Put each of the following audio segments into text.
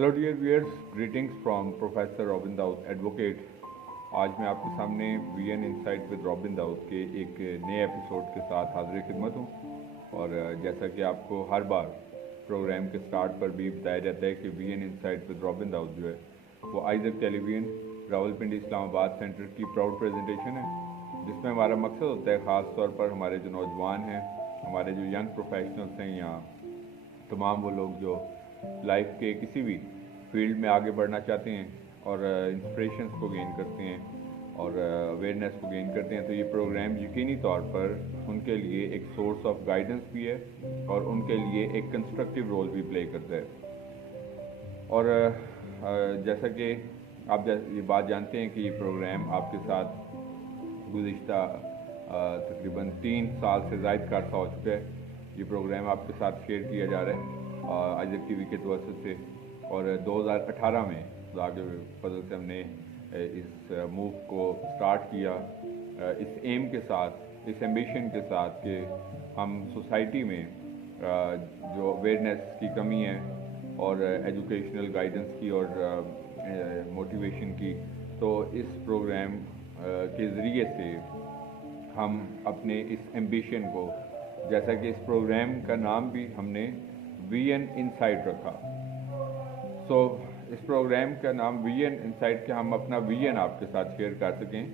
Hello dear viewers, greetings from professor Robin Dawood advocate. आज मैं आपके सामने Vision Insight with Robin Dawood के एक नए एपिसोड के साथ हाजिर खिदमत हूँ। और जैसा कि आपको हर बार प्रोग्राम के स्टार्ट पर भी बताया जाता है कि Vision Insight with Robin Dawood जो है वो Isaac television Rawalpindi Islamabad centre की प्राउड प्रेजेंटेशन है, जिसमें हमारा मकसद होता है ख़ास तौर पर हमारे जो नौजवान हैं, हमारे जो यंग प्रोफेशनल्स हैं या तमाम वो लोग जो लाइफ के किसी भी फील्ड में आगे बढ़ना चाहते हैं और इंस्पिरेशंस को गेन करते हैं और अवेयरनेस को गेन करते हैं, तो ये प्रोग्राम यकीनी तौर पर उनके लिए एक सोर्स ऑफ गाइडेंस भी है और उनके लिए एक कंस्ट्रक्टिव रोल भी प्ले करता है। और जैसा कि आप ये बात जानते हैं कि ये प्रोग्राम आपके साथ गुज़िश्ता तकरीबन 3 साल से ज़ायद का अर्सा हो चुका है। ये प्रोग्राम आपके साथ शेयर किया जा रहा है आइजक टीवी के तवज्जुह से, और 2018 में आगे फजल से हमने इस मूव को स्टार्ट किया इस एम के साथ, इस एम्बिशन के साथ कि हम सोसाइटी में जो अवेयरनेस की कमी है और एजुकेशनल गाइडेंस की और मोटिवेशन की, तो इस प्रोग्राम के ज़रिए से हम अपने इस एम्बिशन को, जैसा कि इस प्रोग्राम का नाम भी हमने वीएन इनसाइट रखा, सो इस प्रोग्राम का नाम वीएन इनसाइट के हम अपना विजन आपके साथ शेयर कर सकें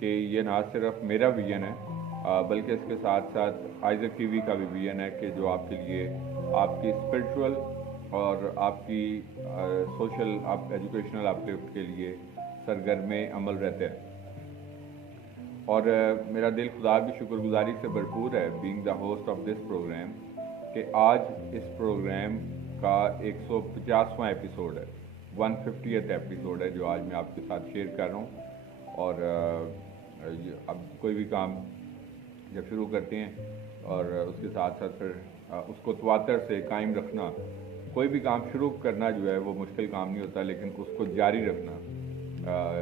कि ये ना सिर्फ मेरा विजन है बल्कि इसके साथ साथ आइजक टीवी का भी विजन है कि जो आपके लिए आपकी स्पिरिचुअल और आपकी सोशल एजुकेशनल अपलिफ्ट के लिए सरगर्म अमल रहते हैं। और मेरा दिल खुदा की शुक्रगुजारी से भरपूर है being the host of this programme कि आज इस प्रोग्राम का 150वां एपिसोड है, 150th एपिसोड है जो आज मैं आपके साथ शेयर कर रहा हूँ। और अब कोई भी काम जब शुरू करते हैं और उसके साथ साथ फिर उसको तवातर से कायम रखना, कोई भी काम शुरू करना जो है वो मुश्किल काम नहीं होता, लेकिन उसको जारी रखना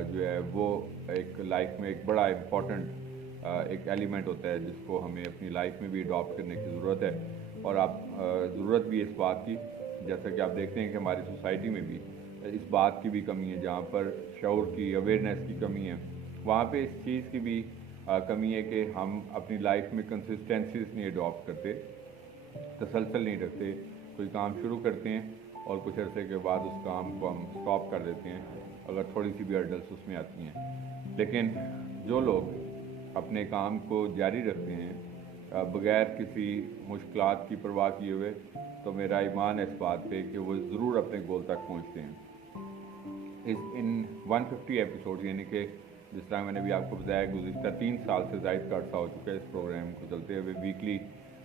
जो है वो एक लाइफ में एक बड़ा इम्पॉर्टेंट एक एलिमेंट होता है जिसको हमें अपनी लाइफ में भी अडॉप्ट करने की ज़रूरत है। और आप ज़रूरत भी इस बात की, जैसा कि आप देखते हैं कि हमारी सोसाइटी में भी इस बात की भी कमी है, जहाँ पर शऊर की अवेयरनेस की कमी है, वहाँ पे इस चीज़ की भी कमी है कि हम अपनी लाइफ में कंसिस्टेंसीज नहीं अडॉप्ट करते, तसलसल नहीं रखते। कोई काम शुरू करते हैं और कुछ अर्से के बाद उस काम को हम स्टॉप कर देते हैं अगर थोड़ी सी भी हर्डल्स उसमें आती हैं। लेकिन जो लोग अपने काम को जारी रखते हैं बग़ैर किसी मुश्किलात की परवाह किए हुए, तो मेरा ईमान है इस बात पे कि वो ज़रूर अपने गोल तक पहुंचते हैं। इन 150 एपिसोड, यानी कि जिस तरह मैंने भी आपको बताया गुज़िश्ता 3 साल से ज़ायद का अर्सा हो चुका है इस प्रोग्राम को चलते हुए। वीकली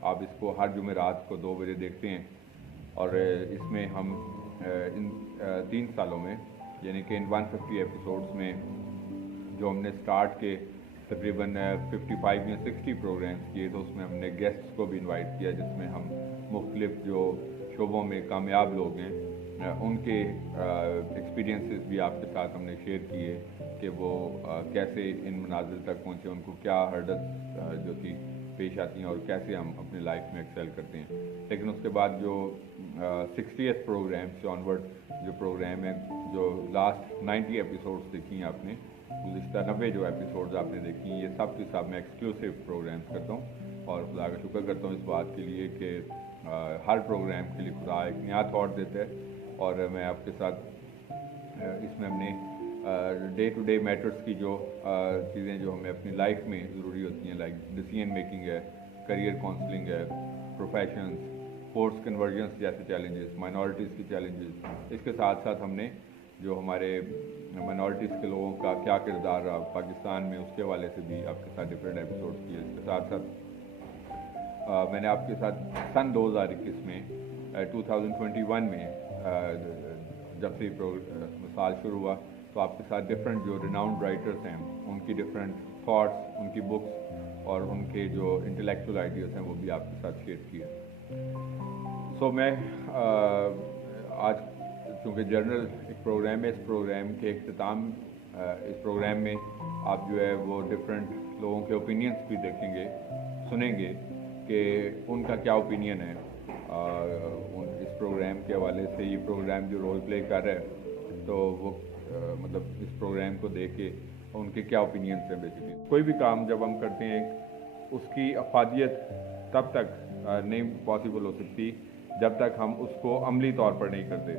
आप इसको हर जुमेरात को 2 बजे देखते हैं और इसमें हम इन 3 सालों में, यानी कि इन 150 एपिसोड्स में जो हमने स्टार्ट के तकरीबन 55 या 60 प्रोग्राम्स किए, तो उसमें हमने गेस्ट्स को भी इनवाइट किया, जिसमें हम मुख्तलिफ जो शोबों में कामयाब लोग हैं उनके एक्सपीरियंसेस भी आपके साथ हमने शेयर किए कि वो कैसे इन मनाजिल तक पहुँचे, उनको क्या हर्डल्स जो थी पेश आती हैं और कैसे हम अपनी लाइफ में एक्सेल करते हैं। लेकिन उसके बाद जो 60th प्रोग्राम से ऑनवर्ड जो प्रोग्राम है, जो लास्ट 90 एपिसोड्स देखी हैं आपने, गुज़िश्ता 90 जो एपिसोड्स आपने देखी, ये सब के सब मैं एक्सक्लूसिव प्रोग्राम्स करता हूँ और खुदा का शुक्र करता हूँ इस बात के लिए कि हर प्रोग्राम के लिए खुदा एक नया थॉट देता है। और मैं आपके साथ इसमें हमने डे टू डे मैटर्स की जो चीज़ें जो हमें अपनी लाइफ में ज़रूरी होती हैं, लाइक डिसीजन मेकिंग है, करियर काउंसलिंग है, प्रोफेशंस, फोर्स कन्वर्जन्स जैसे चैलेंजेस, माइनॉरिटीज़ की चैलेंजेस, इसके साथ साथ हमने जो हमारे माइनॉरिटीज़ के लोगों का क्या किरदार रहा पाकिस्तान में, उसके वाले से भी आपके साथ डिफरेंट एपिसोड्स किए। इसके साथ साथ मैंने आपके साथ सन 2021 में 2021 में जब से साल शुरू हुआ, तो आपके साथ डिफरेंट जो रिनाउंड राइटर्स हैं उनकी डिफरेंट थॉट्स, उनकी बुक्स और उनके जो इंटेलेक्चुअल आइडियाज़ हैं वो भी आपके साथ शेयर किए। सो मैं आज चूँकि जर्नल एक प्रोग्राम है, इस प्रोग्राम के इख्तिताम इस प्रोग्राम में आप जो है वो डिफरेंट लोगों के ओपिनियंस भी देखेंगे, सुनेंगे कि उनका क्या ओपिनियन है इस प्रोग्राम के हवाले से ये प्रोग्राम जो रोल प्ले कर रहा है तो वो मतलब इस प्रोग्राम को देख के उनके क्या ओपिनियंस हैं। बेसिकली कोई भी काम जब हम करते हैं उसकी अफादियत तब तक नहीं पॉसिबल हो सकती जब तक हम उसको अमली तौर पर नहीं करते।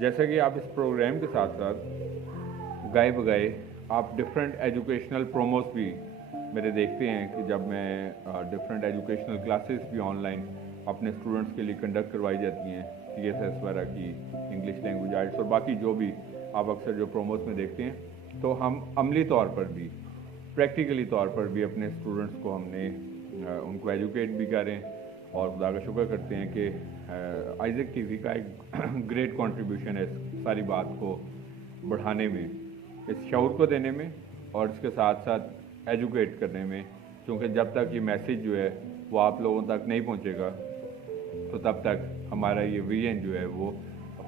जैसा कि आप इस प्रोग्राम के साथ साथ गाए बगाए आप डिफरेंट एजुकेशनल प्रोमोस भी मेरे देखते हैं कि जब मैं डिफरेंट एजुकेशनल क्लासेस भी ऑनलाइन अपने स्टूडेंट्स के लिए कंडक्ट करवाई जाती हैं, CSS वगैरह की, इंग्लिश लैंग्वेज आर्ट्स और बाकी जो भी आप अक्सर जो प्रोमोस में देखते हैं, तो हम अमली तौर पर भी प्रैक्टिकली तौर पर भी अपने स्टूडेंट्स को हमने उनको एजुकेट भी करें और खुदा का शुक्र करते हैं कि आइजक टीवी का एक ग्रेट कंट्रीब्यूशन है इस सारी बात को बढ़ाने में, इस शऊर को देने में और इसके साथ साथ एजुकेट करने में, क्योंकि जब तक ये मैसेज जो है वो आप लोगों तक नहीं पहुंचेगा तो तब तक हमारा ये विजन जो है वो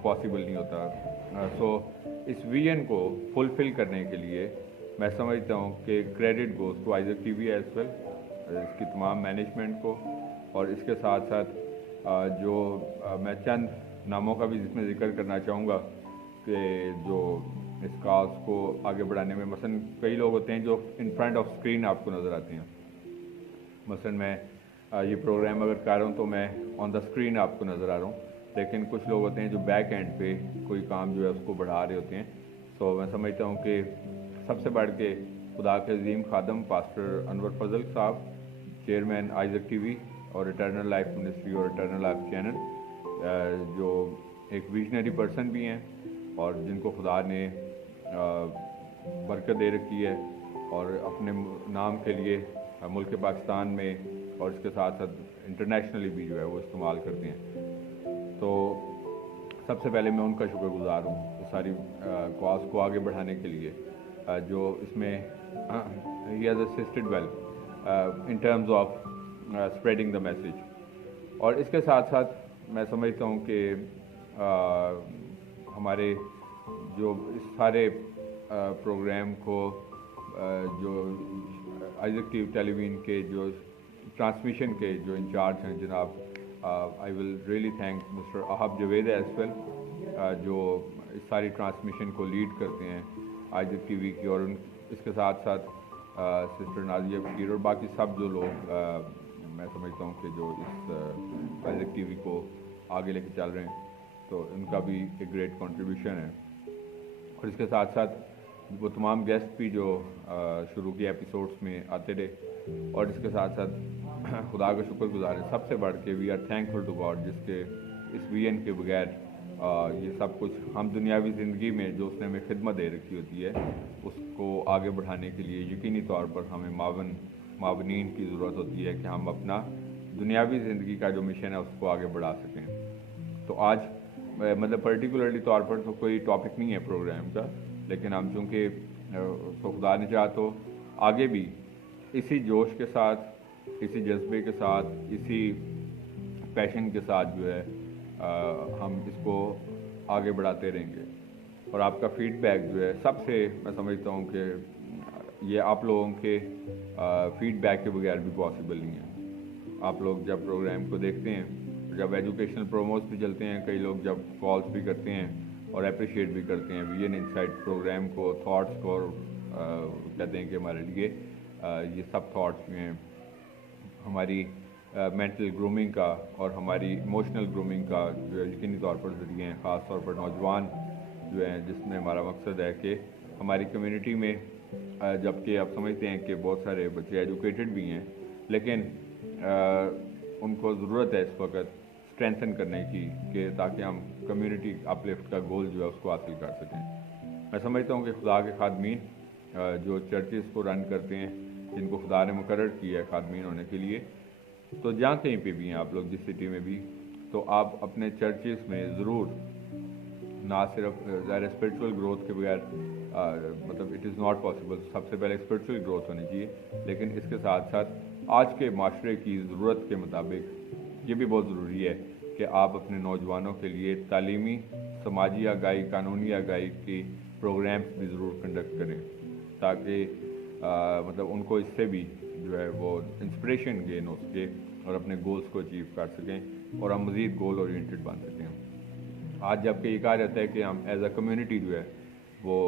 पॉसिबल नहीं होता। सो इस विजन को फुलफ़िल करने के लिए मैं समझता हूँ कि credit goes to Isaac TV as well, इसकी तमाम मैनेजमेंट को, और इसके साथ साथ जो मैं चंद नामों का भी जिसमें ज़िक्र करना चाहूँगा कि जो इस काज को आगे बढ़ाने में मसलन कई लोग होते हैं जो इन फ्रंट ऑफ स्क्रीन आपको नज़र आते हैं। मसलन मैं ये प्रोग्राम अगर कर रहा हूँ तो मैं ऑन द स्क्रीन आपको नज़र आ रहा हूँ, लेकिन कुछ लोग होते हैं जो बैक एंड पे कोई काम जो है उसको बढ़ा रहे होते हैं। तो मैं समझता हूँ कि सबसे बढ़ के खुदा के अजीम खादम पास्टर अनवर फजल साहब, चेयरमैन आइजक टीवी और इटर्नल लाइफ मिनिस्ट्री और इटर्नल लाइफ चैनल, जो एक विजनरी पर्सन भी हैं और जिनको खुदा ने बरकत दे रखी है और अपने नाम के लिए मुल्क पाकिस्तान में और इसके साथ साथ इंटरनेशनली भी जो है वो इस्तेमाल करते हैं। तो सबसे पहले मैं उनका शुक्रगुजार हूँ इस सारी कॉज को आगे बढ़ाने के लिए, जो इसमें he has assisted well in terms of spreading the message. और इसके साथ साथ मैं समझता हूँ कि हमारे जो इस सारे प्रोग्राम को जो आइजक टीवी टेलीविजन के जो ट्रांसमिशन के जो इंचार्ज हैं जनाब, I will really thank mister अहब जवेद एज वेल, जो इस सारी ट्रांसमिशन को लीड करते हैं आइजक टीवी की, और इसके साथ साथ सिस्टर नाजिया फकीर और बाकी सब जो लोग मैं समझता हूँ कि जो इस आइजक टीवी को आगे लेके चल रहे हैं, तो उनका भी एक ग्रेट कंट्रीब्यूशन है। और इसके साथ साथ वो तमाम गेस्ट भी जो शुरू के एपिसोड्स में आते रहे, और इसके साथ साथ खुदा का शुक्रगुजार है सबसे बढ़ के we are thankful to God, जिसके इस विजन के बगैर ये सब कुछ हम दुनियावी ज़िंदगी में जो उसने हमें खिदमत दे रखी होती है उसको आगे बढ़ाने के लिए यकीनी तौर पर हमें मावनीन की ज़रूरत होती है कि हम अपना दुनियावी ज़िंदगी का जो मिशन है उसको आगे बढ़ा सकें। तो आज मतलब पर्टिकुलरली तौर पर तो कोई टॉपिक नहीं है प्रोग्राम का, लेकिन हम चूँकि तो खुदा ने चाहा तो आगे भी इसी जोश के साथ, इसी जज्बे के साथ, इसी पैशन के साथ जो है हम इसको आगे बढ़ाते रहेंगे। और आपका फीडबैक जो है सबसे मैं समझता हूँ कि ये आप लोगों के फीडबैक के बगैर भी पॉसिबल नहीं है। आप लोग जब प्रोग्राम को देखते हैं, जब एजुकेशनल प्रोमोस भी चलते हैं, कई लोग जब कॉल्स भी करते हैं और अप्रिशिएट भी करते हैं विजन इनसाइट प्रोग्राम को, थॉट्स को, और कहते हैं कि हमारे लिए ये सब थॉट्स जो हैं हमारी मेंटल ग्रूमिंग का और हमारी इमोशनल ग्रूमिंग का जो है यकीनी तौर पर ज़रिए हैं, ख़ास तौर पर नौजवान जो हैं, जिसमें हमारा मकसद है कि हमारी कम्युनिटी में, जबकि आप समझते हैं कि बहुत सारे बच्चे एजुकेटेड भी हैं, लेकिन उनको ज़रूरत है इस वक्त स्ट्रेंथन करने की कि ताकि हम कम्युनिटी अपलिफ्ट का गोल जो है उसको हासिल कर सकें। मैं समझता हूँ कि खुदा के खादमीन जो चर्चेज़ को रन करते हैं, जिनको खुदा ने मुकर्रर किया है खादमीन होने के लिए, तो जहाँ कहीं पे भी हैं आप लोग, जिस सिटी में भी, तो आप अपने चर्चेज़ में ज़रूर ना सिर्फ ज़ाहिर स्पिरिचुअल ग्रोथ के बगैर मतलब इट इज़ नॉट पॉसिबल, सबसे पहले स्पिरिचुअल ग्रोथ होनी चाहिए, लेकिन इसके साथ साथ आज के माशरे की ज़रूरत के मुताबिक ये भी बहुत ज़रूरी है कि आप अपने नौजवानों के लिए तालीमी, समाजी आगाही, कानूनी आगाही के प्रोग्राम्स भी ज़रूर कंडक्ट करें, ताकि मतलब उनको इससे भी जो है वो इंस्पिरेशन गेन हो सके और अपने गोल्स को अचीव कर सकें और हम मज़ीद गोल ओरिएंटेड बन सकें। आज जबकि ये कहा जाता है कि हम एज अ कम्युनिटी जो है वो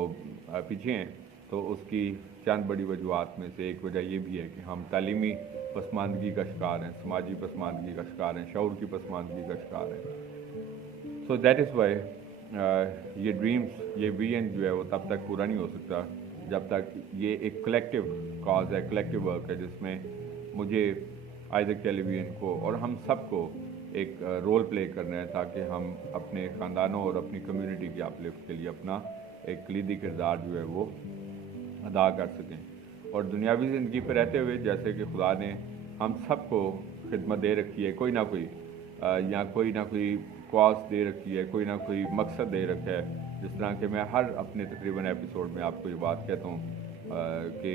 पीछे हैं, तो उसकी चंद बड़ी वजूहत में से एक वजह ये भी है कि हम तालीमी पसमानदगी का शिकार हैं, समाजी पसमानदगी का शिकार हैं, शऊर की पसमानदगी का शिकार हैं। सो दैट इज़ वाई ये ड्रीम्स, ये विजन जो है वो तब तक पूरा नहीं हो सकता जब तक ये एक कलेक्टिव कॉज है, कलेक्टिव वर्क है, जिसमें मुझे आइज़ैक टेलीविज़न को और हम सबको एक रोल प्ले करना है ताकि हम अपने ख़ानदानों और अपनी कम्युनिटी की अपलिफ्ट के लिए अपना एक कलीदी किरदार जो है वो अदा कर सकें। और दुनियावी ज़िंदगी पर रहते हुए जैसे कि खुदा ने हम सबको खिदमत दे रखी है, कोई ना कोई या कोई ना कोई कॉज दे रखी है, कोई ना कोई मकसद दे रखा है। जिस तरह कि मैं हर अपने तकरीबन एपिसोड में आपको ये बात कहता हूँ कि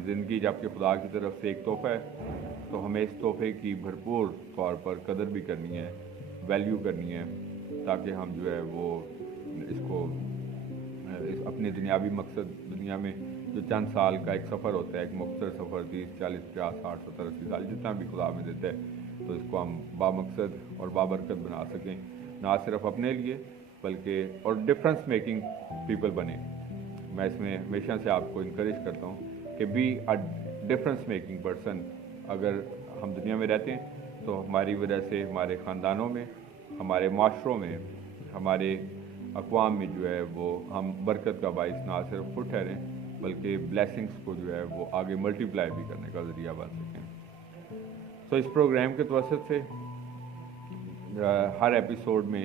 ज़िंदगी जबकि खुदा की तरफ से एक तोहफ़ा है, तो हमें इस तोहफ़े की भरपूर तौर पर कदर भी करनी है, वैल्यू करनी है, ताकि हम जो है वो इसको अपने दुनियावी मकसद, दुनिया में जो चंद साल का एक सफ़र होता है, एक मुख्तर सफ़र 30, 40, 50, 60, 70, 80 साल जितना भी खुदा में देता है, तो इसको हम बामकसद और बाबरकत बना सकें, ना सिर्फ अपने लिए बल्कि और डिफरेंस मेकिंग पीपल बने। मैं इसमें हमेशा से आपको इनकरेज करता हूँ कि be a difference making person. अगर हम दुनिया में रहते हैं तो हमारी वजह से हमारे ख़ानदानों में, हमारे माशरों में, हमारे अक़वाम में जो है वो हम बरकत का बाइस ना सिर्फ खुद ठहरें बल्कि ब्लेसिंग्स को जो है वो आगे मल्टीप्लाई भी करने का ज़रिया बन सकें। तो इस प्रोग्राम के तवसत से हर एपिसोड में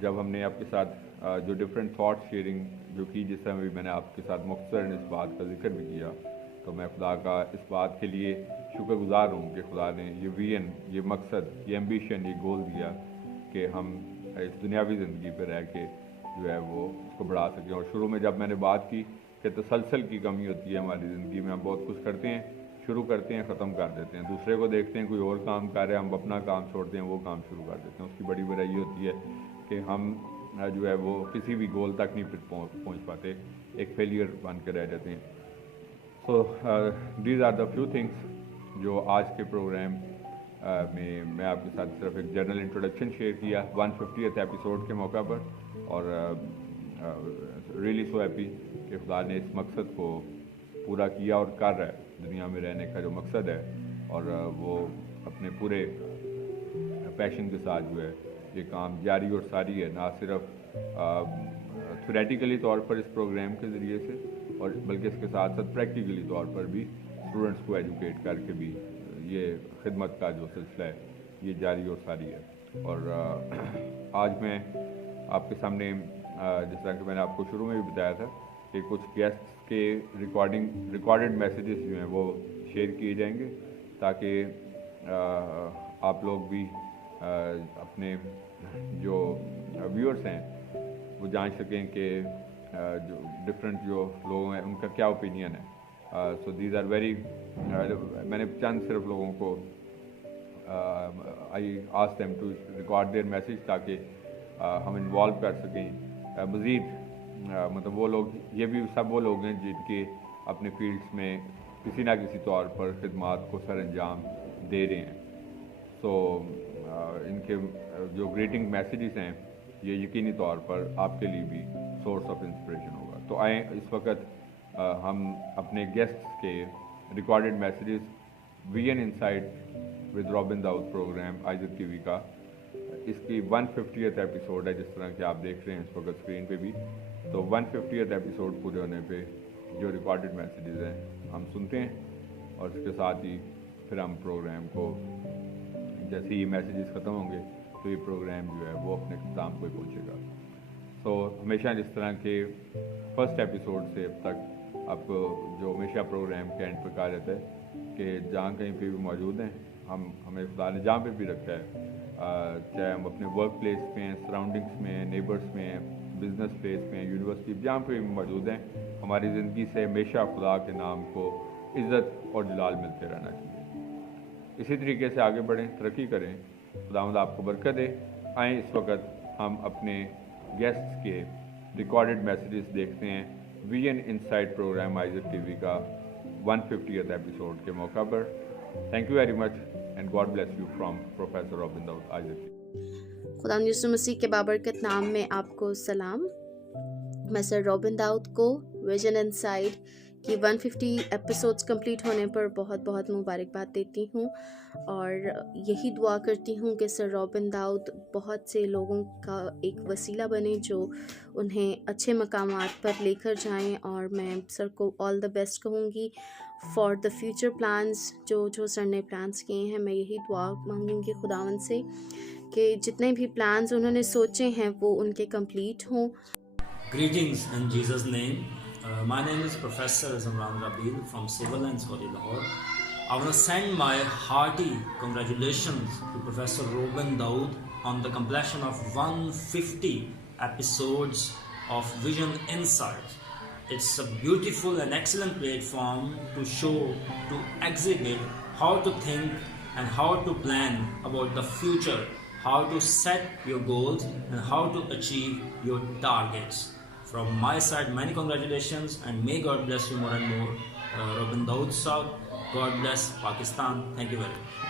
जब हमने आपके साथ जो डिफरेंट थाट शेयरिंग जो की, जिस तरह भी मैंने आपके साथ मुख्तसरन इस बात का जिक्र भी किया, तो मैं खुदा का इस बात के लिए शुक्रगुजार हूँ कि खुदा ने ये विजन, ये मकसद, ये एम्बिशन, ये गोल दिया कि हम इस दुनियावी ज़िंदगी पर रह के जो है वो उसको बढ़ा सकें। और शुरू में जब मैंने बात की कि तसलसल की कमी होती है हमारी ज़िंदगी में, हम बहुत कुछ करते हैं, शुरू करते हैं, ख़त्म कर देते हैं, दूसरे को देखते हैं कोई और काम कर रहे हैं, हम अपना काम छोड़ते हैं, वो काम शुरू कर देते हैं। उसकी बड़ी वजह ये होती है कि हम जो है वो किसी भी गोल तक नहीं पहुंच पाते, एक फेलियर बन कर रह जाते हैं। So these are the few things जो आज के प्रोग्राम में मैं आपके साथ सिर्फ एक जनरल इंट्रोडक्शन शेयर किया 150th एपिसोड के मौका पर, और रियली सो हैप्पी कि खुदा ने इस मकसद को पूरा किया और कर रहा है। दुनिया में रहने का जो मकसद है और वो अपने पूरे पैशन के साथ जो है ये काम जारी और सारी है, ना सिर्फ थ्योरेटिकली तौर पर इस प्रोग्राम के ज़रिए से, और बल्कि इसके साथ साथ प्रैक्टिकली तौर पर भी स्टूडेंट्स को एजुकेट करके भी ये खिदमत का जो सिलसिला है ये जारी और सारी है। और आज मैं आपके सामने जिस तरह कि मैंने आपको शुरू में भी बताया था कि कुछ गेस्ट्स के रिकॉर्डेड मैसेजेस जो हैं वो शेयर किए जाएंगे ताकि आप लोग भी अपने जो व्यूअर्स हैं वो जान सकें कि जो डिफरेंट जो लोग हैं उनका क्या ओपिनियन है। सो दीज आर वेरी, मैंने चंद सिर्फ लोगों को I ask them to record their message ताकि हम इन्वॉल्व कर सकें मज़ीद। मतलब वो लोग, ये भी सब वो लोग हैं जिनके अपने फील्ड्स में किसी ना किसी तौर पर खिदमात को सर अंजाम दे रहे हैं। सो इनके जो ग्रीटिंग मैसेजेस हैं ये यकीनी तौर पर आपके लिए भी सोर्स ऑफ इंस्पिरेशन होगा। तो आए इस वक्त हम अपने गेस्ट्स के recorded messages Vision Insight with Robin Dawood programme Isaac TV का, इसकी 150th एपिसोड है, जिस तरह कि आप देख रहे हैं इस वक्त स्क्रीन पे भी। तो 150th एपिसोड पूरे होने पे जो रिकॉर्डेड मैसेजेस हैं हम सुनते हैं और इसके साथ ही फिर हम प्रोग्राम को, जैसे ही मैसेजेस ख़त्म होंगे तो ये प्रोग्राम जो है वो अपने इख्तिताम को पहुँचेगा। तो हमेशा जिस तरह के फर्स्ट एपिसोड से अब तक आपको जो हमेशा प्रोग्राम के एंड पर कहा जाता है कि जहाँ कहीं पे भी मौजूद हैं, हमें खुदा ने जहाँ पे भी रखा है, चाहे हम अपने वर्क प्लेस में, सराउंडिंग्स में, नेबर्स में, बिज़नेस प्लेस में, यूनिवर्सिटी, जहाँ पे भी मौजूद हैं, हमारी ज़िंदगी से हमेशा खुदा के नाम को इज़्ज़त और जलाल मिलते रहना चाहिए। इसी तरीके से आगे बढ़ें, तरक्की करें, खुदावंद आपको बरकत दे। आएँ इस वक्त हम अपने गेस्ट्स के रिकॉर्डेड मैसेजेस देखते हैं vision insight program Isaac TV का 150th ایپیسوڈ کے موقع پر. Thank you very much and God bless you from professor Reuben Dawood. آج خدا یسوع مسیح کے بابرکت نام میں آپ کو سلام. میں سر روبن داؤد کو ویژن انسائٹ کی 150 ایپیسوڈز کمپلیٹ ہونے پر بہت بہت مبارکباد دیتی ہوں اور یہی دعا کرتی ہوں کہ سر روبن داؤد بہت سے لوگوں کا ایک وسیلہ بنے جو انہیں اچھے مقامات پر لے کر جائیں. اور میں سر کو آل دا بیسٹ کہوں گی فار دا فیوچر پلانس. جو سر نے پلانس کیے ہیں میں یہی دعا مانگوں گی خداوند سے کہ جتنے بھی پلانز انہوں نے سوچے ہیں وہ ان کے کمپلیٹ ہوں. Greetings in Jesus' name. My name is Professor Zamran Rabil from Civil Lines College Lahore. I want to send my hearty congratulations to Professor Robin Daoud on the completion of 150 episodes of Vision Insight. It's a beautiful and excellent platform to show, to exhibit how to think and how to plan about the future, how to set your goals and how to achieve your targets. From my side, many congratulations and may God bless you more and more. Robin Daoud Saab, God bless Pakistan. Thank you very much.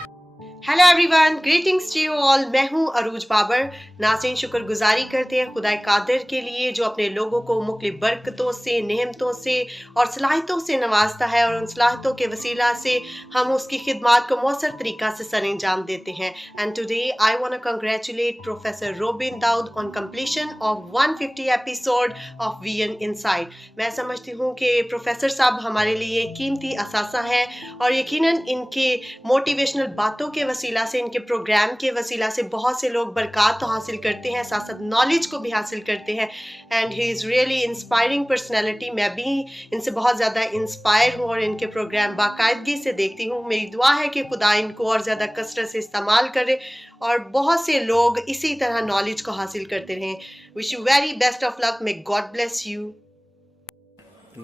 Hello everyone, greetings to you all. میں ہوں عروج بابر. ناظرین شکر گزاری کرتے ہیں خدا قادر کے لیے جو اپنے لوگوں کو مختلف برکتوں سے، نعمتوں سے اور صلاحیتوں سے نوازتا ہے، اور ان صلاحیتوں کے وسیلہ سے ہم اس کی خدمات کو مؤثر طریقہ سے سر انجام دیتے ہیں. And today I want to congratulate professor Reuben Dawood on completion of 150 episode of Vision Insight. میں سمجھتی ہوں کہ پروفیسر صاحب ہمارے لیے قیمتی اثاثہ ہیں اور یقیناً ان کے موٹیویشنل باتوں کے وسیلہ سے، ان کے پروگرام کے وسیلہ سے بہت سے لوگ برکات تو حاصل کرتے ہیں، ساتھ ساتھ نالج کو بھی حاصل کرتے ہیں. And he is really inspiring personality. میں بھی ان سے بہت زیادہ انسپائر ہوں اور ان کے پروگرام باقاعدگی سے دیکھتی ہوں. میری دعا ہے کہ خدا ان کو اور زیادہ کثرت سے استعمال کرے اور بہت سے لوگ اسی طرح نالج کو حاصل کرتے رہیں. Wish you very best of luck. May God bless you.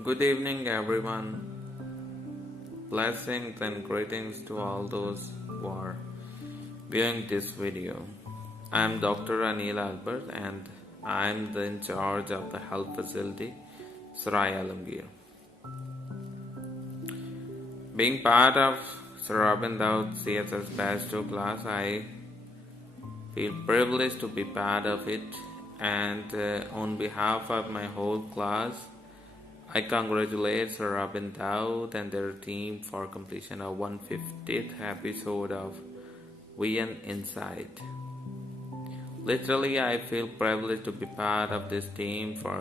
Good evening, everyone. Blessings and greetings to all those who are viewing this video. I am Dr. Anil Albert and I am in charge of the health facility Sarai Alamgir. Being part of Sir Robin Daoud CSS Batch 2 class, I feel privileged to be part of it, and on behalf of my whole class, I congratulate Sir Robin Daoud and their team for completion of 150th episode of Vision Insight. Literally, I feel privileged to be part of this team for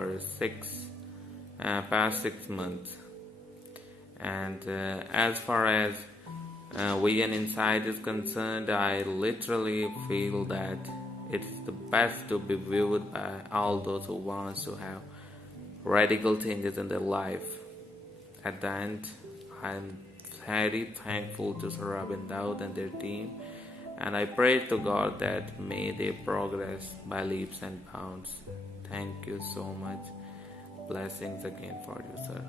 past 6 months. And as far as Vision Insight is concerned, I literally feel that it's the best to be viewed by all those who want to have radical changes in their life. At the end, I'm very thankful to Sir Robin Daoud and their team, and I pray to God that may they progress by leaps and bounds. Thank you so much. Blessings again for you, sir,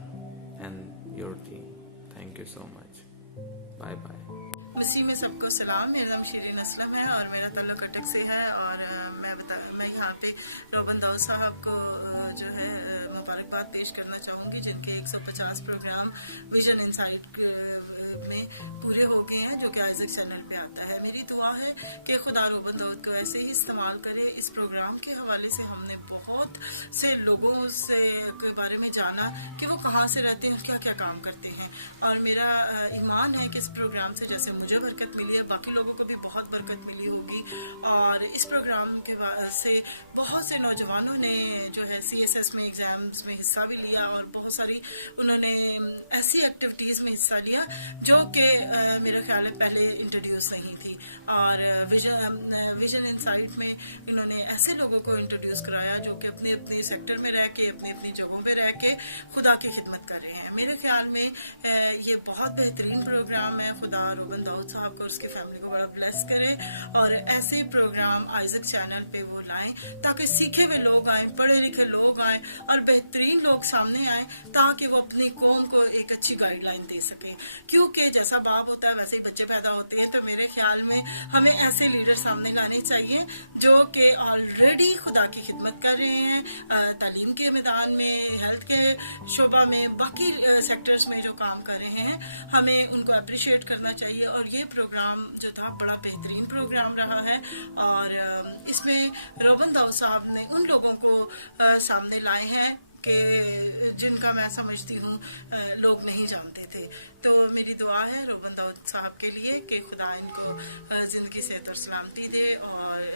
and your team. Thank you so much. Bye bye. مسیح میں سب کو سلام. میرا نام شیرین اسلم ہے اور میرا تعلق اٹک سے ہے، اور میں یہاں پہ روبن داؤد صاحب کو جو ہے مبارکباد پیش کرنا چاہوں گی، جن کے 150 پروگرام ویژن انسائٹ میں پورے ہو گئے ہیں، جو کہ آئزک چینل پہ آتا ہے. میری دعا ہے کہ خدا روبن داؤد کو ایسے ہی استعمال کرے. اس پروگرام کے حوالے سے ہم نے بہت سے لوگوں سے کے بارے میں جانا کہ وہ کہاں سے رہتے ہیں، کیا کیا کام کرتے ہیں، اور میرا ایمان ہے کہ اس پروگرام سے جیسے مجھے برکت ملی ہے باقی لوگوں کو بھی بہت برکت ملی ہوگی. اور اس پروگرام کے سے بہت سے نوجوانوں نے جو ہے CSS میں ایگزامز میں حصہ بھی لیا، اور بہت ساری انہوں نے ایسی ایکٹیویٹیز میں حصہ لیا جو کہ میرا خیال ہے پہلے انٹروڈیوس نہیں تھی. اور ویژن انسائٹ میں انہوں نے ایسے لوگوں کو انٹروڈیوس کرایا جو کہ اپنے اپنے سیکٹر میں رہ کے، اپنی اپنی جگہوں پہ رہ کے خدا کی خدمت کر رہے ہیں. میرے خیال میں یہ بہت بہترین پروگرام ہے. خدا روبن داؤد صاحب کو اور اس کی فیملی کو بڑا بلیس کرے، اور ایسے پروگرام آئزک چینل پہ وہ لائیں تاکہ سیکھے ہوئے لوگ آئیں، پڑھے لکھے لوگ آئیں، اور بہترین لوگ سامنے آئیں تاکہ وہ اپنی قوم کو ایک اچھی گائیڈ لائن دے سکیں. کیونکہ جیسا باپ ہوتا ہے ویسے ہی بچے پیدا ہوتے ہیں. تو میرے خیال میں हमें ऐसे लीडर सामने लाने चाहिए जो कि ऑलरेडी खुदा की खिदमत कर रहे हैं, तालीम के मैदान में, हेल्थ के शोबा में, बाकी सेक्टर्स में जो काम कर रहे हैं, हमें उनको अप्रिशिएट करना चाहिए। और ये प्रोग्राम जो था बड़ा बेहतरीन प्रोग्राम रहा है और इसमें रोबन दाऊद साहब ने उन लोगों को सामने लाए हैं कि जिनका मैं समझती हूँ लोग नहीं जानते थे। तो मेरी दुआ है रोबन दाऊद साहब के लिए कि खुदा इनको ज़िंदगी सेहत और सलामती दे और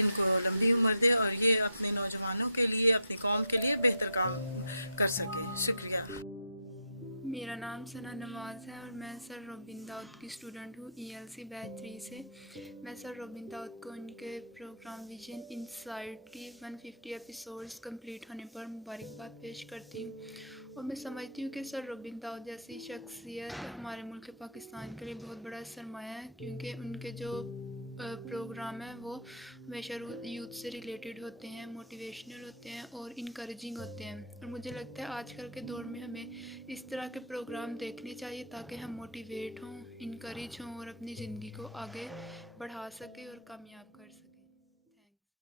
इनको लंबी उम्र दे और ये अपने नौजवानों के लिए, अपनी कौम के लिए बेहतर काम कर सके। शुक्रिया। मेरा नाम सना नवाज़ है और मैं सर रोबिन दाऊद की स्टूडेंट हूँ ELC बैच 3 से। मैं सर रोबिन दाऊद को उनके प्रोग्राम विजन इनसाइट की 150 एपिसोड्स कंप्लीट होने पर मुबारकबाद पेश करती हूँ और मैं समझती हूँ कि सर रोबिन दाऊद जैसी शख्सियत हमारे मुल्क पाकिस्तान के लिए बहुत बड़ा सरमाया है, क्योंकि उनके जो प्रोग्राम है वो हमेशा यूथ से रिलेटेड होते हैं, मोटिवेशनल होते हैं और इनकरेजिंग होते हैं। और मुझे लगता है आजकल के दौर में हमें इस तरह के प्रोग्राम देखने चाहिए ताकि हम मोटिवेट हों, इनकरेज हों और अपनी ज़िंदगी को आगे बढ़ा सकें और कामयाब कर सकें।